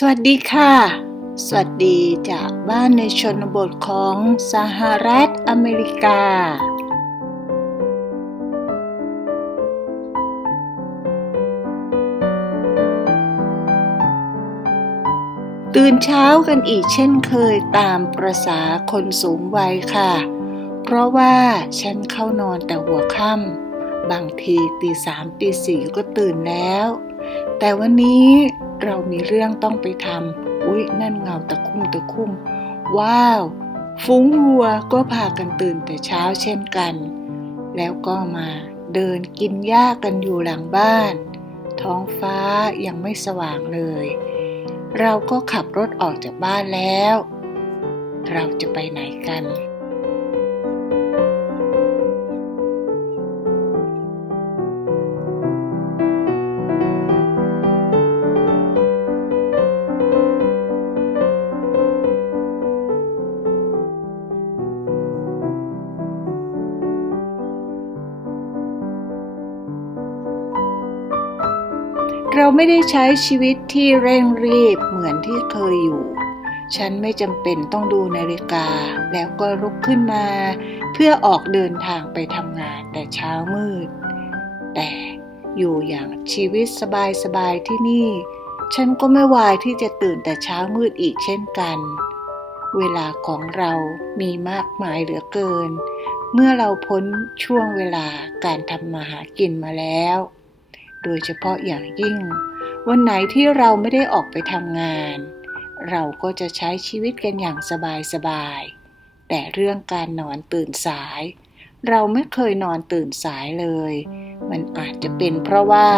สวัสดีค่ะ สวัสดีจากบ้านในชนบทของสหรัฐอเมริกา ตื่นเช้ากันอีกเช่นเคยตามประษาคนสูงวัยค่ะ เพราะว่าฉันเข้านอนแต่หัวค่ำบางทีตีสามตีสี่ก็ตื่นแล้ว แต่วันนี้ เรามีเรื่องต้องไปทำอุ๊ย นั่นเงาตะคุ่มตะคุ่ม ว้าวฟุ้งวัวก็พากันตื่นแต่เช้าเช่นกัน แล้วก็มาเดินกินหญ้ากันอยู่หลังบ้าน ท้องฟ้ายังไม่สว่างเลย เราก็ขับรถออกจากบ้านแล้ว เราจะไปไหนกัน เราไม่ได้ใช้ชีวิตที่เร่งรีบเหมือนที่เคยอยู่ ฉันไม่จำเป็นต้องดูนาฬิกา แล้วก็ลุกขึ้นมา เพื่อออกเดินทางไปทำงานแต่เช้ามืด แต่อยู่อย่างชีวิตสบายๆที่นี่ ฉันก็ไม่วายที่จะตื่นแต่เช้ามืดอีกเช่นกัน เวลาของเรามีมากมายเหลือเกิน เมื่อเราพ้นช่วงเวลาการทำมาหากินมาแล้ว โดยเฉพาะอย่างยิ่ง วันไหนที่เราไม่ได้ออกไปทำงาน เราก็จะใช้ชีวิตกันอย่างสบายๆ แต่เรื่องการนอนตื่นสาย เราไม่เคยนอนตื่นสายเลย มันอาจจะเป็นเพราะว่า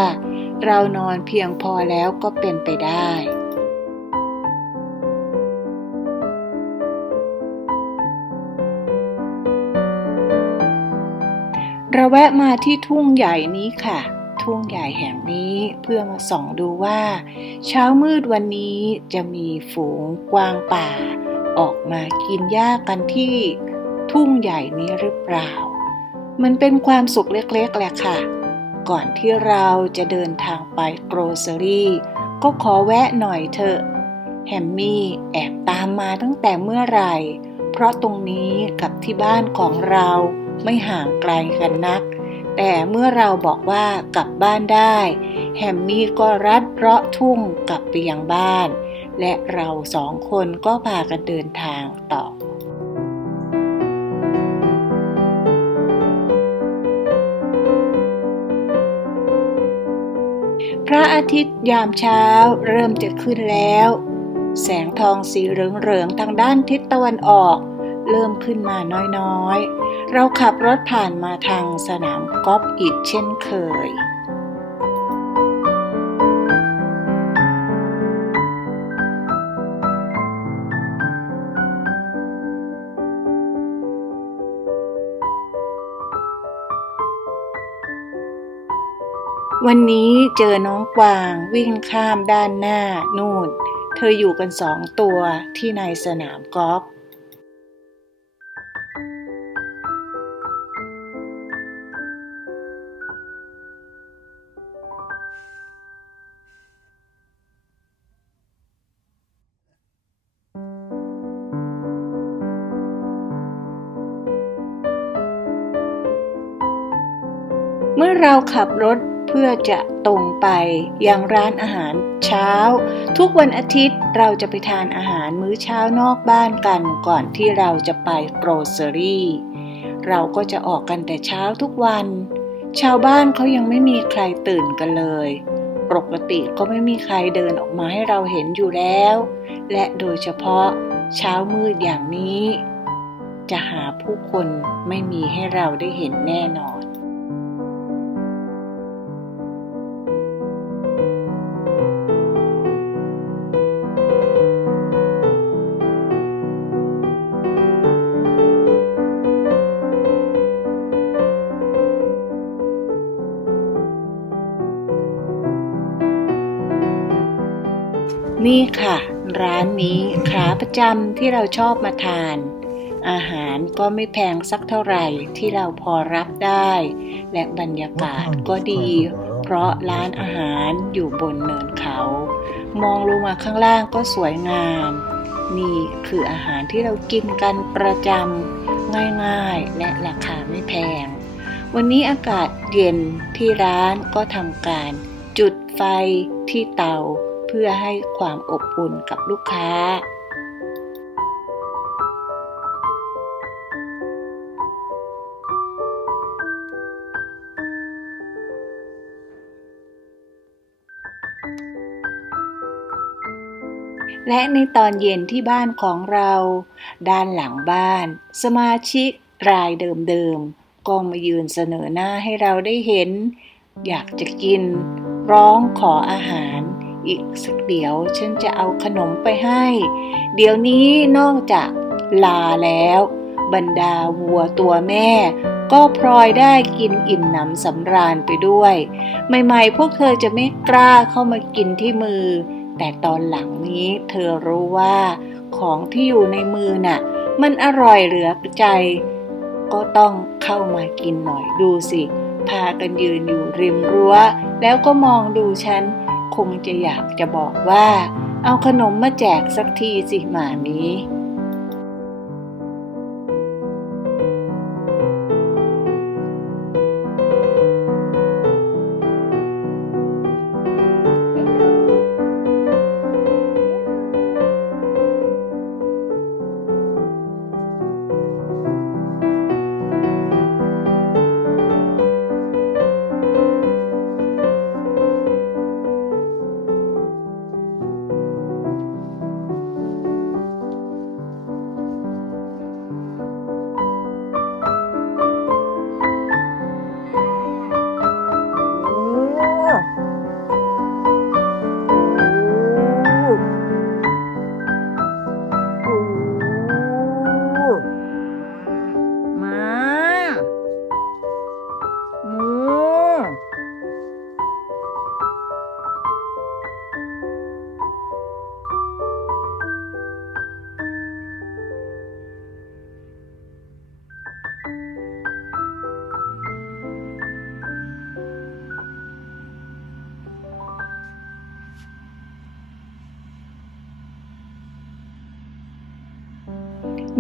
เรานอนเพียงพอแล้วก็เป็นไปได้เราแวะมาที่ทุ่งใหญ่นี้ค่ะ ทุ่งใหญ่แห่งนี้เพื่อมาส่องดูว่า เช้ามืดวันนี้จะมีฝูงกวางป่า ออกมากินหญ้ากันที่ทุ่งใหญ่นี้หรือเปล่า มันเป็นความสุขเล็กๆแหละค่ะ ก่อนที่เราจะเดินทางไปโกรเซอรี่ก็ขอแวะหน่อยเถอะแฮมมี่แอบตามมาตั้งแต่เมื่อไหร่ เพราะตรงนี้กับที่บ้านของเราไม่ห่างไกลกันนัก แต่เมื่อเราบอกว่ากลับบ้านได้ แฮมมี่ก็รัดเลาะทุ่งกลับไปยังบ้าน และเราสองคนก็พากันเดินทางต่อพระอาทิตย์ยามเช้าเริ่มจะขึ้นแล้ว แสงทองสีเหลืองๆทางด้านทิศตะวันออก เริ่มขึ้นมาน้อยๆ เราขับรถผ่านมาทางสนามกอล์ฟอีกเช่นเคยวันนี้เจอน้องกวางวิ่งข้ามด้านหน้านู่น เธออยู่กันสองตัวที่ในสนามกอล์ฟ เมื่อเราขับรถเพื่อจะตรงไปยังร้านอาหารเช้า ทุกวันอาทิตย์เราจะไปทานอาหารมื้อเช้านอกบ้านกันก่อนที่เราจะไปโกรเซอรี่ เราก็จะออกกันแต่เช้าทุกวัน ชาวบ้านเขายังไม่มีใครตื่นกันเลย ปกติก็ไม่มีใครเดินออกมาให้เราเห็นอยู่แล้ว และโดยเฉพาะเช้ามืดอย่างนี้ จะหาผู้คนไม่มีให้เราได้เห็นแน่นอน นี่ค่ะ ร้านนี้ขาประจำที่เราชอบมาทาน อาหารก็ไม่แพงสักเท่าไหร่ที่เราพอรับได้ และบรรยากาศก็ดี เพราะร้านอาหารอยู่บนเนินเขา มองลงมาข้างล่างก็สวยงาม นี่คืออาหารที่เรากินกันประจำง่ายๆ และราคาไม่แพง วันนี้อากาศเย็นที่ร้านก็ทำการ จุดไฟที่เตา เพื่อให้ความอบอุ่นกับลูกค้า และในตอนเย็นที่บ้านของเรา ด้านหลังบ้าน สมาชิกรายเดิมๆก็มายืนเสนอหน้าให้เราได้เห็น อยากจะกิน ร้องขออาหาร อีกสักเดี๋ยว ฉันจะเอาขนมไปให้ เดี๋ยวนี้นอกจากลาแล้ว บรรดาวัวตัวแม่ ก็พลอยได้กินอิ่มหนำสำราญไปด้วย ใหม่ๆ พวกเธอจะไม่กล้าเข้ามากินที่มือ แต่ตอนหลังนี้เธอรู้ว่า ของที่อยู่ในมือน่ะ มันอร่อยเหลือใจ ก็ต้องเข้ามากินหน่อยดูสิพากันยืนอยู่ริมรั้ว แล้วก็มองดูฉัน คงจะอยากจะบอกว่า เอาขนมมาแจกสักทีสิหมามี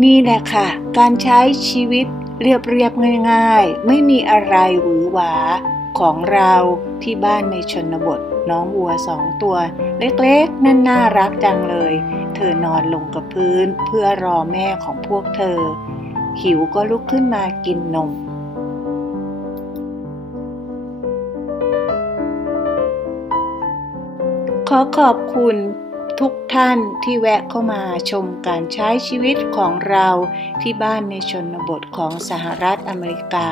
นี่แหละค่ะ การใช้ชีวิตเรียบๆง่ายๆ ไม่มีอะไรหวือหวาของเราที่บ้านในชนบท น้องวัวสองตัว เล็กๆ นั่นน่ารักจังเลย เธอนอนลงกับพื้นเพื่อรอแม่ของพวกเธอ หิวก็ลุกขึ้นมากินนมขอขอบคุณ ทุกท่านที่แวะเข้ามาชมการใช้ชีวิตของเราที่บ้านในชนบทของสหรัฐอเมริกา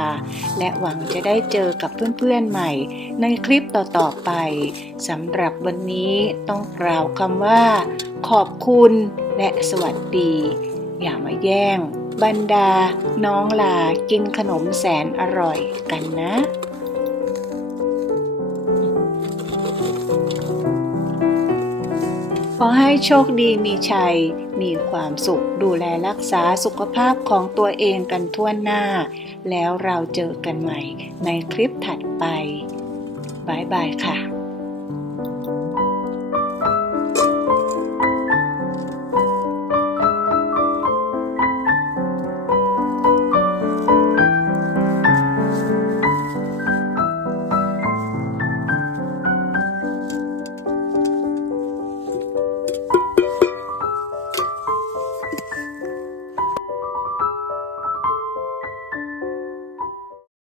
และหวังจะได้เจอกับเพื่อนๆใหม่ ในคลิปต่อๆไปสำหรับวันนี้ต้องกล่าวคำว่า ขอบคุณและสวัสดี อย่ามาแย่งบรรดา น้องลากินขนมแสนอร่อยกันนะ ขอให้โชคดีมีชัย มีความสุขดูแลรักษาสุขภาพของตัวเองกันทั่วหน้า แล้วเราเจอกันใหม่ในคลิปถัดไปบายบายค่ะ